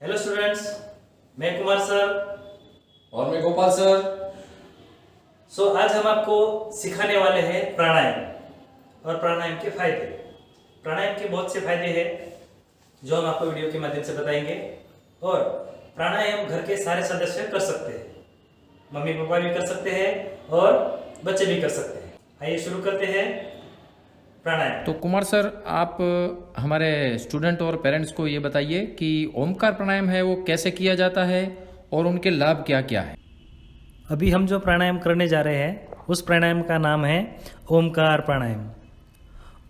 Hello students, मैं Kumar sir. और मैं गोपाल सर। आज हम आपको सिखाने वाले हैं प्राणायाम और प्राणायाम के फायदे। प्राणायाम के बहुत से फायदे हैं जो हम आपको वीडियो के माध्यम से बताएंगे। और प्राणायाम घर के सारे सदस्य कर सकते हैं, मम्मी पापा भी कर सकते हैं और बच्चे भी कर सकते हैं। आइए शुरू करते हैं प्राणायाम। तो कुमार सर, आप हमारे स्टूडेंट और पेरेंट्स को ये बताइए कि ओमकार प्राणायाम है वो कैसे किया जाता है और उनके लाभ क्या क्या है। अभी हम जो प्राणायाम करने जा रहे हैं उस प्राणायाम का नाम है ओमकार प्राणायाम।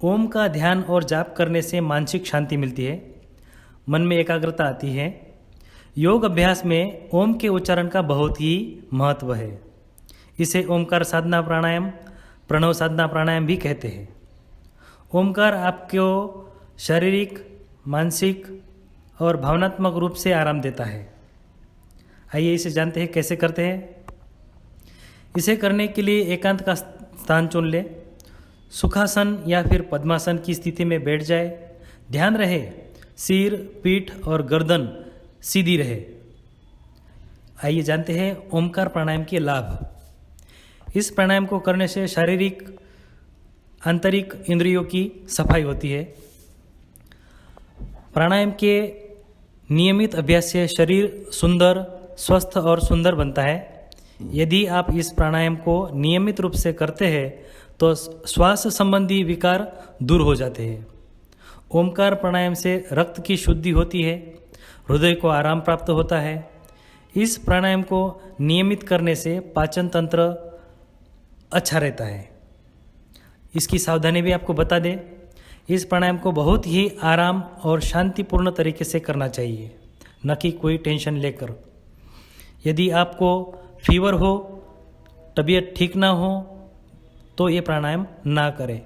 ओम का ध्यान और जाप करने से मानसिक शांति मिलती है, मन में एकाग्रता आती है। योग अभ्यास में ओम के उच्चारण का बहुत ही महत्व है। इसे ओमकार साधना प्राणायाम, प्रणव साधना प्राणायाम भी कहते हैं। ओमकार आपको शारीरिक, मानसिक और भावनात्मक रूप से आराम देता है। आइए इसे जानते हैं कैसे करते हैं। इसे करने के लिए एकांत का स्थान चुन ले। सुखासन या फिर पद्मासन की स्थिति में बैठ जाए। ध्यान रहे सिर, पीठ और गर्दन सीधी रहे। आइए जानते हैं ओमकार प्राणायाम के लाभ। इस प्राणायाम को करने से शारीरिक, आंतरिक इंद्रियों की सफाई होती है। प्राणायाम के नियमित अभ्यास से शरीर सुंदर, स्वस्थ और सुंदर बनता है। यदि आप इस प्राणायाम को नियमित रूप से करते हैं तो श्वास संबंधी विकार दूर हो जाते हैं। ओमकार प्राणायाम से रक्त की शुद्धि होती है, हृदय को आराम प्राप्त होता है। इस प्राणायाम को नियमित करने से पाचन तंत्र अच्छा रहता है। इसकी सावधानी भी आपको बता दें, इस प्राणायाम को बहुत ही आराम और शांतिपूर्ण तरीके से करना चाहिए, न कि कोई टेंशन लेकर। यदि आपको फीवर हो, तबीयत ठीक ना हो तो ये प्राणायाम ना करें।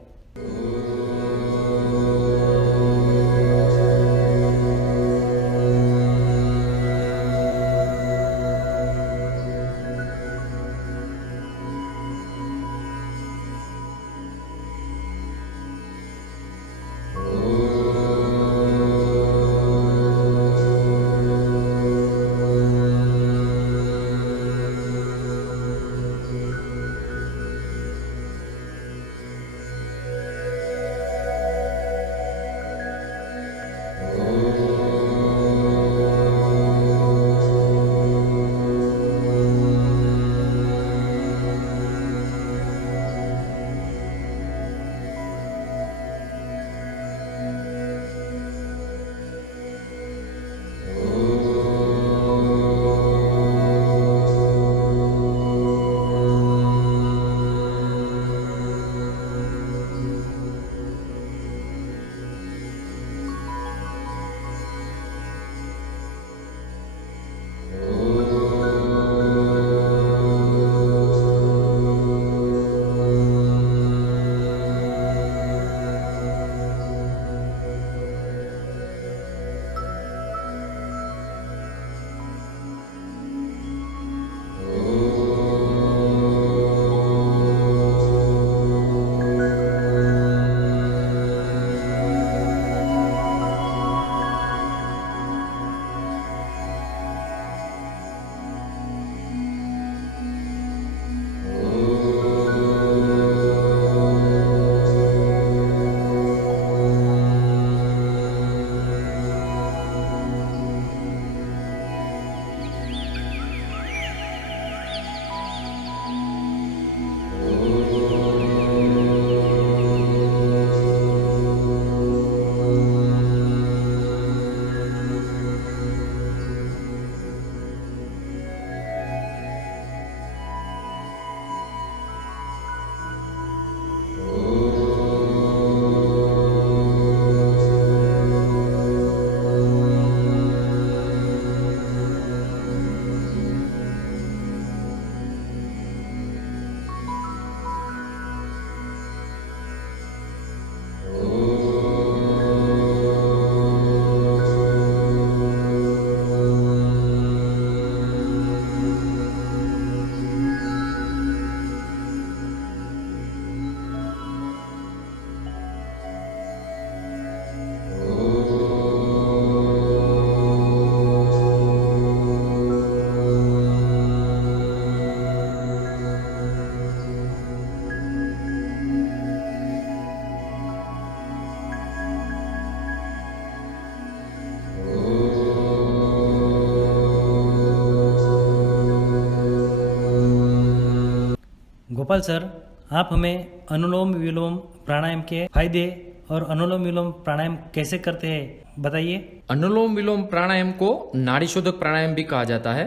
गोपाल सर, आप हमें अनुलोम विलोम प्राणायाम के फायदे और अनुलोम विलोम प्राणायाम कैसे करते हैं बताइए। अनुलोम विलोम प्राणायाम को नाड़ी शोधक प्राणायाम भी कहा जाता है।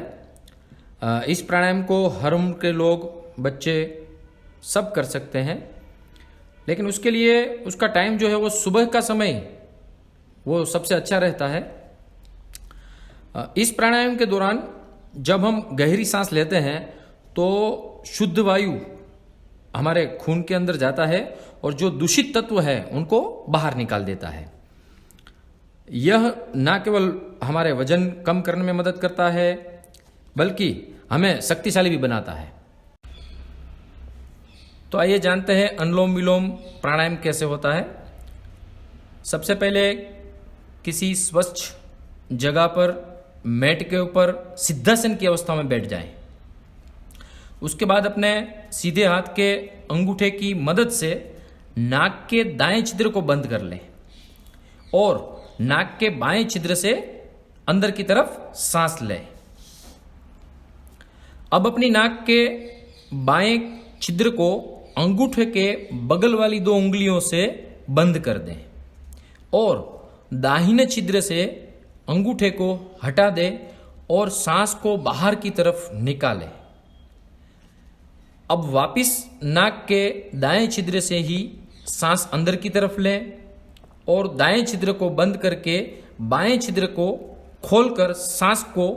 इस प्राणायाम को हर उम्र के लोग, बच्चे सब कर सकते हैं, लेकिन उसके लिए उसका टाइम जो है वो सुबह का समय वो सबसे अच्छा रहता है। इस प्राणायाम के दौरान जब हम गहरी सांस लेते हैं तो शुद्ध वायु हमारे खून के अंदर जाता है और जो दूषित तत्व है उनको बाहर निकाल देता है। यह न केवल हमारे वजन कम करने में मदद करता है बल्कि हमें शक्तिशाली भी बनाता है। तो आइए जानते हैं अनुलोम विलोम प्राणायाम कैसे होता है। सबसे पहले किसी स्वच्छ जगह पर मैट के ऊपर सिद्धासन की अवस्था में बैठ जाएं। उसके बाद अपने सीधे हाथ के अंगूठे की मदद से नाक के दाएं छिद्र को बंद कर लें और नाक के बाएं छिद्र से अंदर की तरफ सांस लें। अब अपनी नाक के बाएं छिद्र को अंगूठे के बगल वाली 2 उंगलियों से बंद कर दें और दाहिने छिद्र से अंगूठे को हटा दें और सांस को बाहर की तरफ निकालें। अब वापिस नाक के दाएं छिद्र से ही सांस अंदर की तरफ लें और दाएं छिद्र को बंद करके बाएं छिद्र को खोलकर सांस को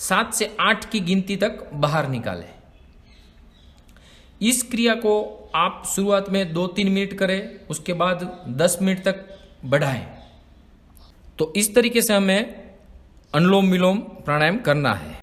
7 से 8 की गिनती तक बाहर निकालें। इस क्रिया को आप शुरुआत में 2-3 मिनट करें, उसके बाद 10 मिनट तक बढ़ाएं। तो इस तरीके से हमें अनुलोम विलोम प्राणायाम करना है।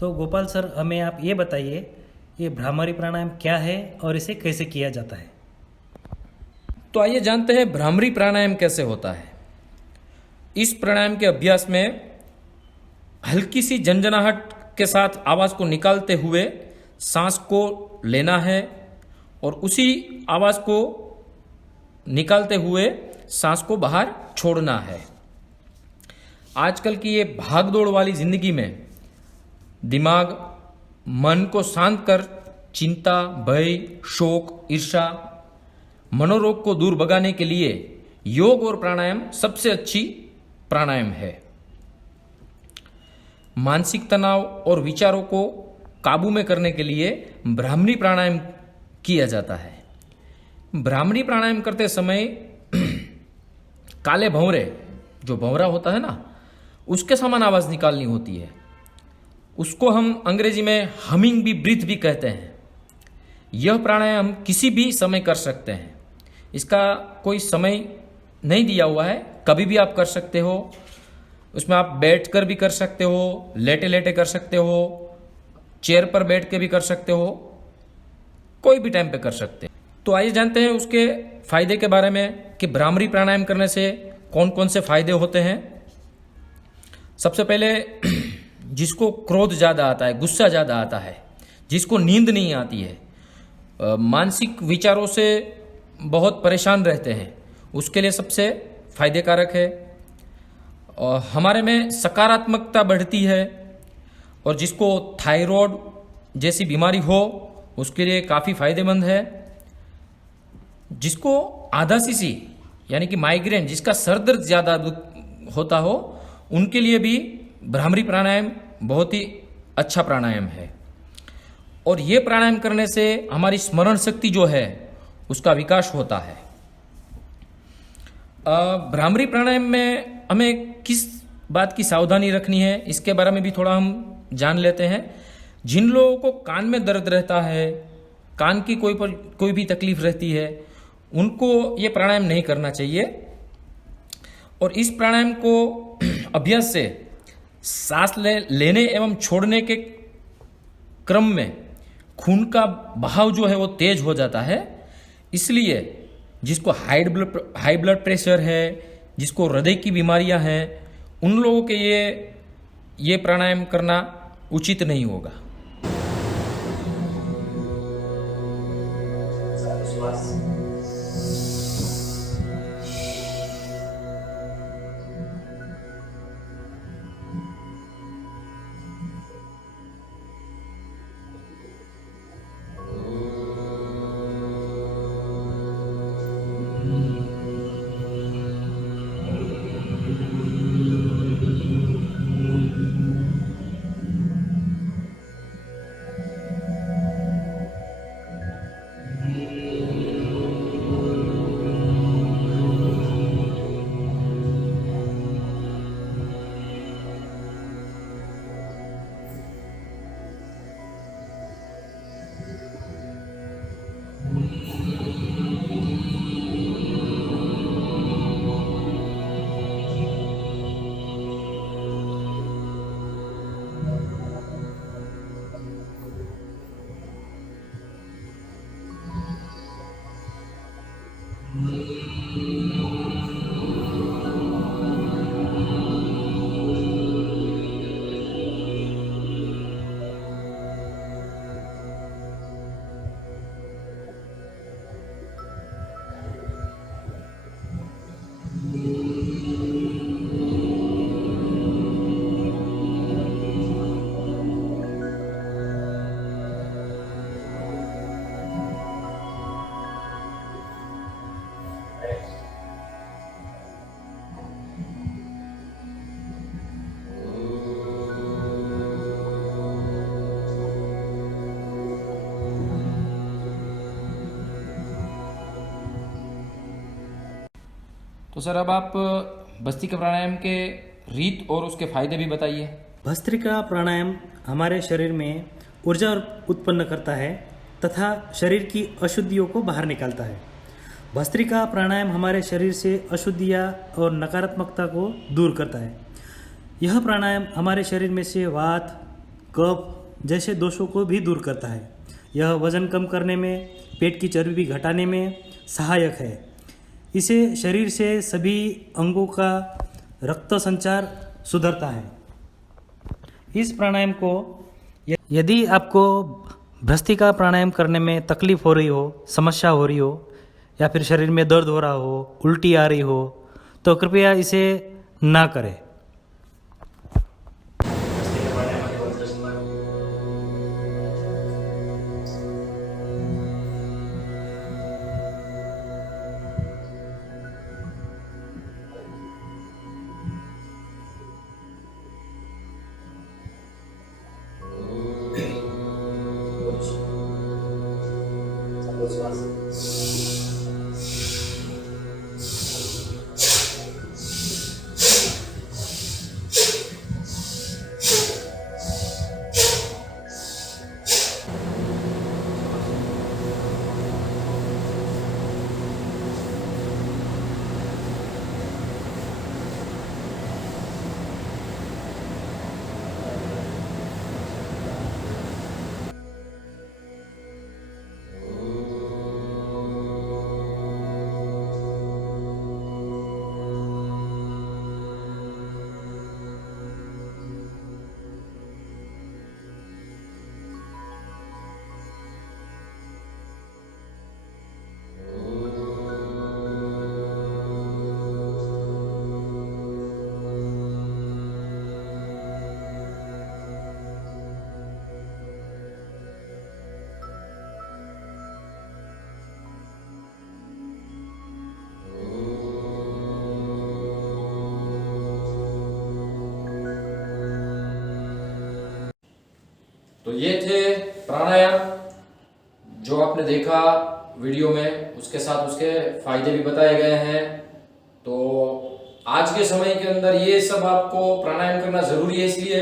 तो गोपाल सर, हमें आप ये बताइए, ये भ्रामरी प्राणायाम क्या है और इसे कैसे किया जाता है। तो आइए जानते हैं भ्रामरी प्राणायाम कैसे होता है। इस प्राणायाम के अभ्यास में हल्की सी झंझनाहट के साथ आवाज को निकालते हुए सांस को लेना है और उसी आवाज को निकालते हुए सांस को बाहर छोड़ना है। आजकल की ये भागदौड़ वाली जिंदगी में दिमाग, मन को शांत कर चिंता, भय, शोक, ईर्ष्या, मनोरोग को दूर भगाने के लिए योग और प्राणायाम सबसे अच्छी प्राणायाम है। मानसिक तनाव और विचारों को काबू में करने के लिए भ्रामरी प्राणायाम किया जाता है। भ्रामरी प्राणायाम करते समय काले भंवरे, जो भंवरा होता है ना, उसके समान आवाज निकालनी होती है। उसको हम अंग्रेजी में हमिंग भी ब्रीथ भी कहते हैं। यह प्राणायाम किसी भी समय कर सकते हैं। इसका कोई समय नहीं दिया हुआ है, कभी भी आप कर सकते हो। उसमें आप बैठ कर भी कर सकते हो, लेटे लेटे कर सकते हो, चेयर पर बैठ के भी कर सकते हो, कोई भी टाइम पे कर सकते हैं। तो आइए जानते हैं उसके फायदे के बारे में कि भ्रामरी प्राणायाम करने से कौन कौन से फायदे होते हैं। सबसे पहले जिसको क्रोध ज़्यादा आता है, गुस्सा ज़्यादा आता है, जिसको नींद नहीं आती है, मानसिक विचारों से बहुत परेशान रहते हैं, उसके लिए सबसे फायदेकारक है। और हमारे में सकारात्मकता बढ़ती है, और जिसको थायराइड जैसी बीमारी हो उसके लिए काफ़ी फायदेमंद है। जिसको आधाशीसी यानी कि माइग्रेन, जिसका सर दर्द ज़्यादा होता हो, उनके लिए भी भ्रामरी प्राणायाम बहुत ही अच्छा प्राणायाम है। और ये प्राणायाम करने से हमारी स्मरण शक्ति जो है उसका विकास होता है। भ्रामरी प्राणायाम में हमें किस बात की सावधानी रखनी है इसके बारे में भी थोड़ा हम जान लेते हैं। जिन लोगों को कान में दर्द रहता है, कान की कोई भी तकलीफ रहती है, उनको ये प्राणायाम नहीं करना चाहिए। और इस प्राणायाम को अभ्यास से सांस लेने एवं छोड़ने के क्रम में खून का बहाव जो है वो तेज हो जाता है। इसलिए जिसको हाई ब्लड प्रेशर है, जिसको हृदय की बीमारियां हैं, उन लोगों के ये प्राणायाम करना उचित नहीं होगा। तो सर अब आप भस्त्रिका प्राणायाम के रीत और उसके फायदे भी बताइए। भस्त्रिका प्राणायाम हमारे शरीर में ऊर्जा उत्पन्न करता है तथा शरीर की अशुद्धियों को बाहर निकालता है। भस्त्रिका प्राणायाम हमारे शरीर से अशुद्धियाँ और नकारात्मकता को दूर करता है। यह प्राणायाम हमारे शरीर में से वात, कफ जैसे दोषों को भी दूर करता है। यह वजन कम करने में, पेट की चर्बी घटाने में सहायक है। इसे शरीर से सभी अंगों का रक्त संचार सुधरता है। इस प्राणायाम को यदि आपको भस्त्रिका प्राणायाम करने में तकलीफ हो रही हो, समस्या हो रही हो, या फिर शरीर में दर्द हो रहा हो, उल्टी आ रही हो, तो कृपया इसे ना करें। ये थे प्राणायाम जो आपने देखा वीडियो में, उसके साथ उसके फायदे भी बताए गए हैं। तो आज के समय के अंदर ये सब आपको प्राणायाम करना जरूरी है, इसलिए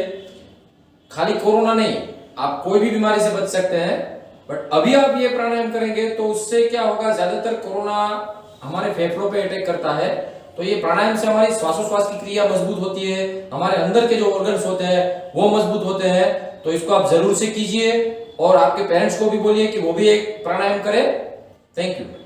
खाली कोरोना नहीं, आप कोई भी बीमारी से बच सकते हैं। बट अभी आप ये प्राणायाम करेंगे तो उससे क्या होगा, ज्यादातर कोरोना हमारे फेफड़ों पे अटैक करता है, तो ये प्राणायाम से हमारी श्वासोश्वास की क्रिया मजबूत होती है, हमारे अंदर के जो ऑर्गन्स होते हैं वो मजबूत होते हैं। तो इसको आप जरूर से कीजिए और आपके पेरेंट्स को भी बोलिए कि वो भी एक प्राणायाम करें। Thank you.